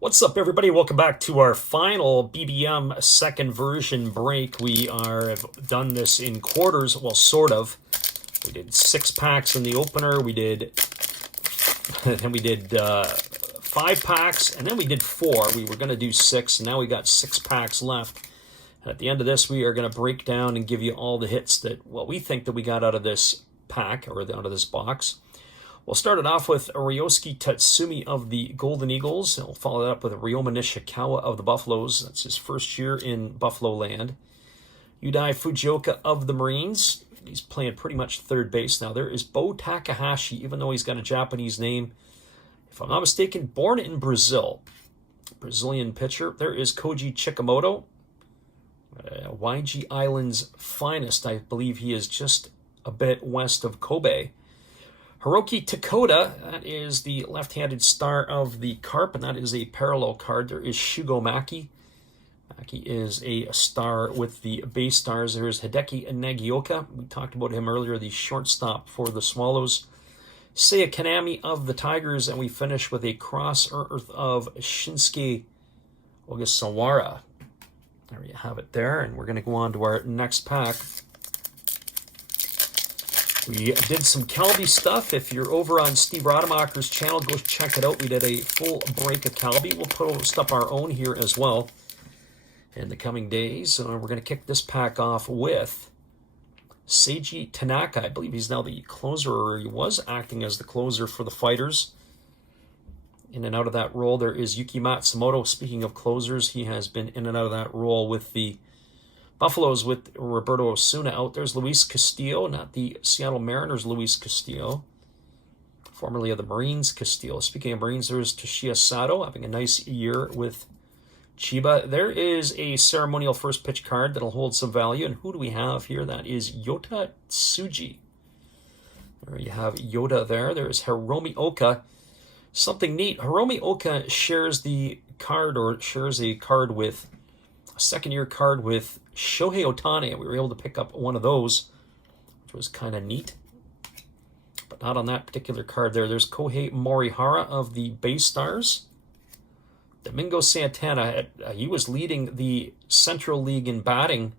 What's up, everybody? Welcome back to our final BBM second version break. Have done this in quarters, well, sort of. We did 6 packs in the opener. Then we did 5 packs, and then we did 4. We were going to do 6, and now we got 6 packs left. And at the end of this, we are going to break down and give you all the hits that we think that we got out of this pack or out of this box. We'll start it off with Ryosuke Tatsumi of the Golden Eagles. And we'll follow that up with Ryoma Nishikawa of the Buffaloes. That's his first year in Buffalo land. Yudai Fujioka of the Marines. He's playing pretty much third base now. There is Bo Takahashi, even though he's got a Japanese name. If I'm not mistaken, born in Brazil. Brazilian pitcher. There is Koji Chikamoto. YG Island's finest. I believe he is just a bit west of Kobe. Hiroki Takota, that is the left-handed star of the Carp, and that is a parallel card. There is Shugo Maki. Maki is a star with the base stars. There is Hideki Nagioka. We talked about him earlier, the shortstop for the Swallows. Seiya Kanami of the Tigers, and we finish with a cross-earth of Shinsuke Ogasawara. There you have it there, and we're going to go on to our next pack. We did some Calby stuff. If you're over on Steve Rademacher's channel, go check it out. We did a full break of Calby. We'll post up our own here as well in the coming days. We're going to kick this pack off with Seiji Tanaka. I believe he's now the closer, or he was acting as the closer for the Fighters. In and out of that role, there is Yuki Matsumoto. Speaking of closers, he has been in and out of that role with the Buffaloes with Roberto Osuna out. There's Luis Castillo, not the Seattle Mariners Luis Castillo, formerly of the Marines Castillo. Speaking of Marines, there's Toshiya Sato having a nice year with Chiba. There is a ceremonial first pitch card that'll hold some value. And who do we have here? That is Yota Tsuji. There you have Yoda there. There's Hiromi Oka. Something neat. Hiromi Oka shares the card, or shares a card with a second-year card with Shohei Ohtani. We were able to pick up one of those, which was kind of neat. But not on that particular card there. There's Kohei Morihara of the Bay Stars. Domingo Santana, he was leading the Central League in batting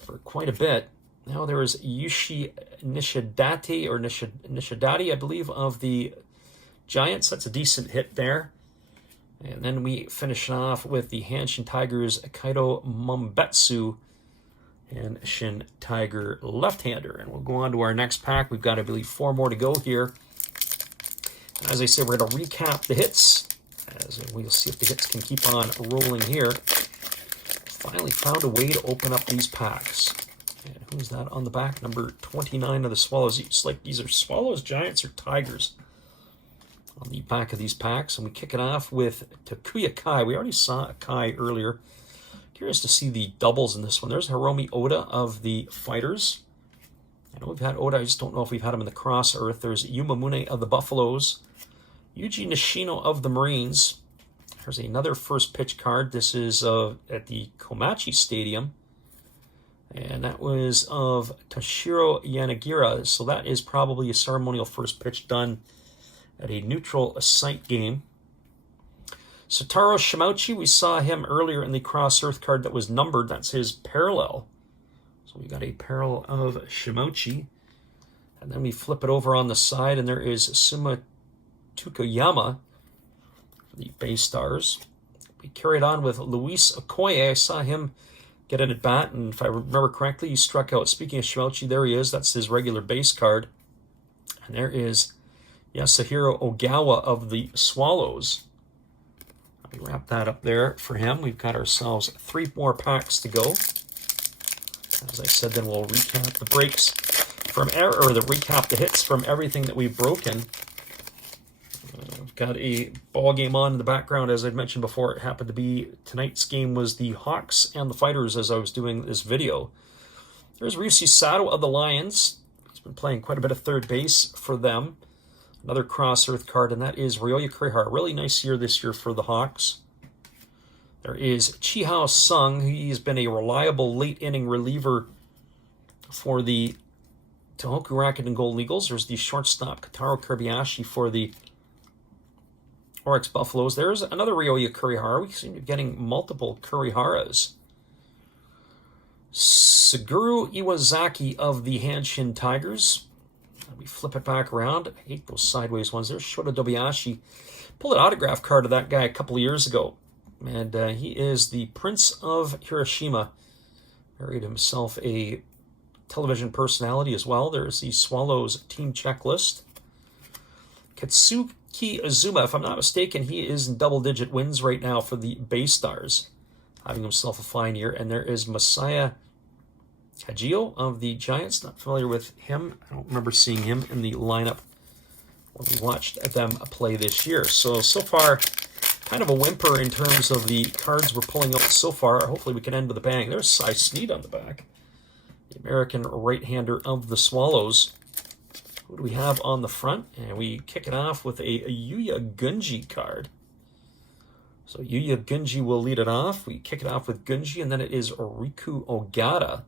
for quite a bit. Now there is Yushi Nishidati, I believe, of the Giants. That's a decent hit there. And then we finish off with the Hanshin Tigers, Kaito Mombetsu, and Shin Tiger left-hander. And we'll go on to our next pack. We've got, I believe, 4 more to go here. As I said, we're going to recap the hits, as we'll see if the hits can keep on rolling here. Finally found a way to open up these packs. And who's that on the back? Number 29 of the Swallows. It's like these are Swallows, Giants, or Tigers on the back of these packs. And we kick it off with Takuya Kai. We already saw Kai earlier. Curious to see the doubles in this one. There's Hiromi Oda of the Fighters. I know we've had Oda, I just don't know if we've had him in the Cross Earth. There's Yumamune of the Buffaloes. Yuji Nishino of the Marines. There's another first pitch card. This is at the Komachi Stadium. And that was of Toshiro Yanagira. So that is probably a ceremonial first pitch done at a neutral site game. Sotaro Shimauchi, we saw him earlier in the Cross Earth card that was numbered. That's his parallel. So we got a parallel of Shimauchi. And then we flip it over on the side, and there is Suma Tukuyama for the Bay Stars. We carried on with Luis Okoye. I saw him get an at-bat, and if I remember correctly, he struck out. Speaking of Shimauchi, there he is. That's his regular base card. And there is Yasuhiro Ogawa of the Swallows. We wrap that up there for him. We've got ourselves 3 more packs to go. As I said, then we'll recap the breaks from recap the hits from everything that we've broken. We've got a ball game on in the background, as I mentioned before. It happened to be tonight's game was the Hawks and the Fighters as I was doing this video. There's Ryushi Sato of the Lions. He's been playing quite a bit of third base for them. Another Cross Earth card, and that is Ryoya Kurihara. Really nice year this year for the Hawks. There is Chihao Sung. He's been a reliable late-inning reliever for the Tohoku Rocket and Golden Eagles. There's the shortstop Kotaro Kobayashi for the Oryx Buffaloes. There's another Ryoya Kurihara. We seem to be getting multiple Kuriharas. Suguru Iwazaki of the Hanshin Tigers. We flip it back around. I hate those sideways ones. There's Shota Dobayashi. Pulled an autograph card of that guy a couple of years ago. And he is the Prince of Hiroshima. Married himself a television personality as well. There's the Swallows team checklist. Katsuki Azuma, if I'm not mistaken, he is in double-digit wins right now for the Bay Stars, having himself a fine year. And there is Masaya Kajio of the Giants. Not familiar with him. I don't remember seeing him in the lineup when we watched them play this year. So far, kind of a whimper in terms of the cards we're pulling out so far. Hopefully we can end with a bang. There's Cy Snead on the back, the American right-hander of the Swallows. Who do we have on the front? And we kick it off with a Yuya Gunji card. So Yuya Gunji will lead it off. We kick it off with Gunji, and then it is Riku Ogata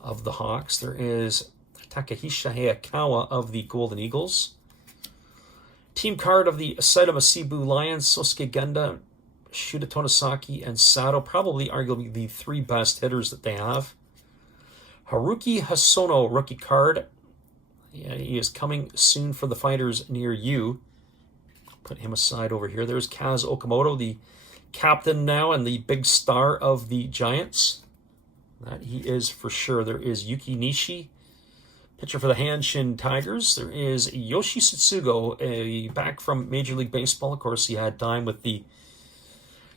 of the Hawks. There is Takahisha Hayakawa of the Golden Eagles. Team card of the Saitama Cebu Lions, Sosuke Genda, Shuta Tonosaki, and Sato. Probably arguably the three best hitters that they have. Haruki Hasono rookie card. Yeah, he is coming soon for the fighters near you. Put him aside over here. There's Kaz Okamoto, the captain now and the big star of the Giants. That he is for sure. There is Yuki Nishi, pitcher for the Hanshin Tigers. There is Yoshi Satsugo, back from Major League Baseball. Of course, he had time with the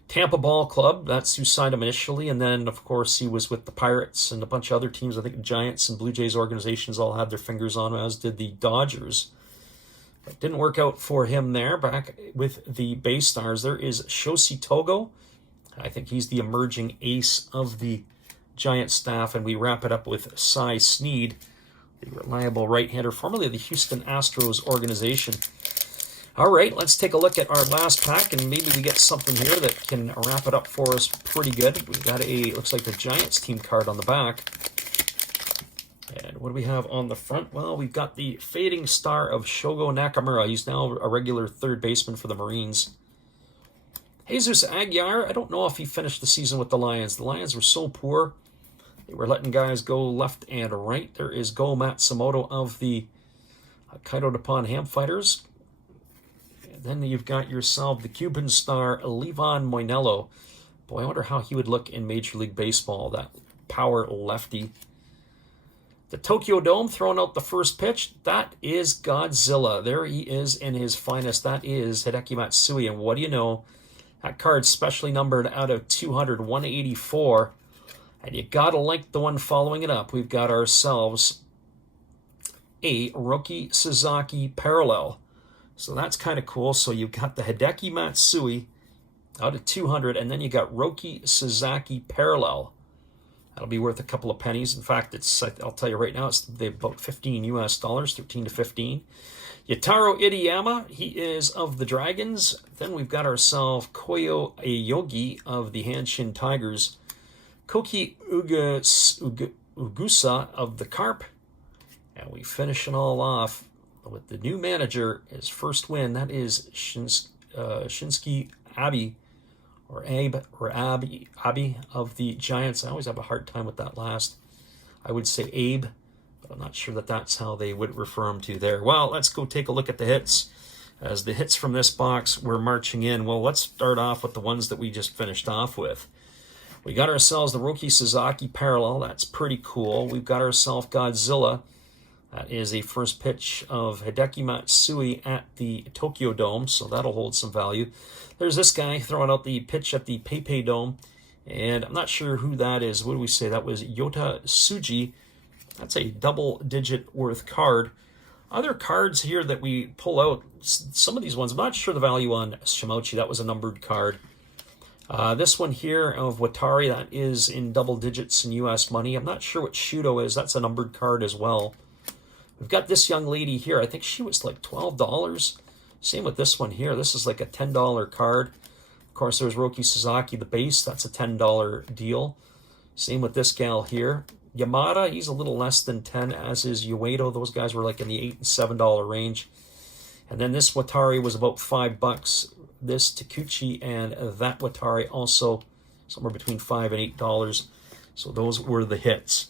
Tampa Ball Club. That's who signed him initially. And then, of course, he was with the Pirates and a bunch of other teams. I think the Giants and Blue Jays organizations all had their fingers on him, as did the Dodgers. But didn't work out for him there. Back with the Bay Stars, there is Shoshi Togo. I think he's the emerging ace of the Giant staff. And we wrap it up with Cy Snead, the reliable right-hander, formerly of the Houston Astros organization. All right, let's take a look at our last pack, and maybe we get something here that can wrap it up for us pretty good. We've got looks like the Giants team card on the back. And what do we have on the front? Well, we've got the fading star of Shogo Nakamura. He's now a regular third baseman for the Marines. Jesus Aguiar, I don't know if he finished the season with the Lions. The Lions were so poor. They were letting guys go left and right. There is Go Matsumoto of the Kaido Nippon Ham Fighters. And then you've got yourself the Cuban star, Levon Moinello. Boy, I wonder how he would look in Major League Baseball, that power lefty. The Tokyo Dome throwing out the first pitch. That is Godzilla. There he is in his finest. That is Hideki Matsui. And what do you know? That card's specially numbered out of 200, 184. And you got to like the one following it up. We've got ourselves a Roki Sasaki parallel. So that's kind of cool. So you've got the Hideki Matsui out of 200, and then you got Roki Sasaki parallel. That'll be worth a couple of pennies. In fact, I'll tell you right now, it's about $15 US, 13 to 15. Yataro Idiyama, he is of the Dragons. Then we've got ourselves Koyo Ayogi of the Hanshin Tigers. Koki Ugusa of the Carp. And we finish it all off with the new manager, his first win. That is Shinsuke Abe, or Abe of the Giants. I always have a hard time with that last. I would say Abe, but I'm not sure that that's how they would refer him to there. Well, let's go take a look at the hits. As the hits from this box were marching in, well, let's start off with the ones that we just finished off with. We got ourselves the Roki Sasaki parallel. That's pretty cool. We've got ourselves Godzilla. That is a first pitch of Hideki Matsui at the Tokyo Dome, so that'll hold some value. There's this guy throwing out the pitch at the PayPay Dome, and I'm not sure who that is. What do we say? That was Yota Tsuji. That's a double-digit worth card. Other cards here that we pull out, some of these ones, I'm not sure the value on Shimochi. That was a numbered card. This one here of Watari, that is in double digits in U.S. money. I'm not sure what Shudo is. That's a numbered card as well. We've got this young lady here. I think she was like $12. Same with this one here. This is like a $10 card. Of course, there's Roki Sasaki, the base. That's a $10 deal. Same with this gal here. Yamada, he's a little less than 10, as is Uedo. Those guys were like in the $8 and $7 range. And then this Watari was about $5. this Takuchi and that Watari also somewhere between $5 and $8. So those were the hits.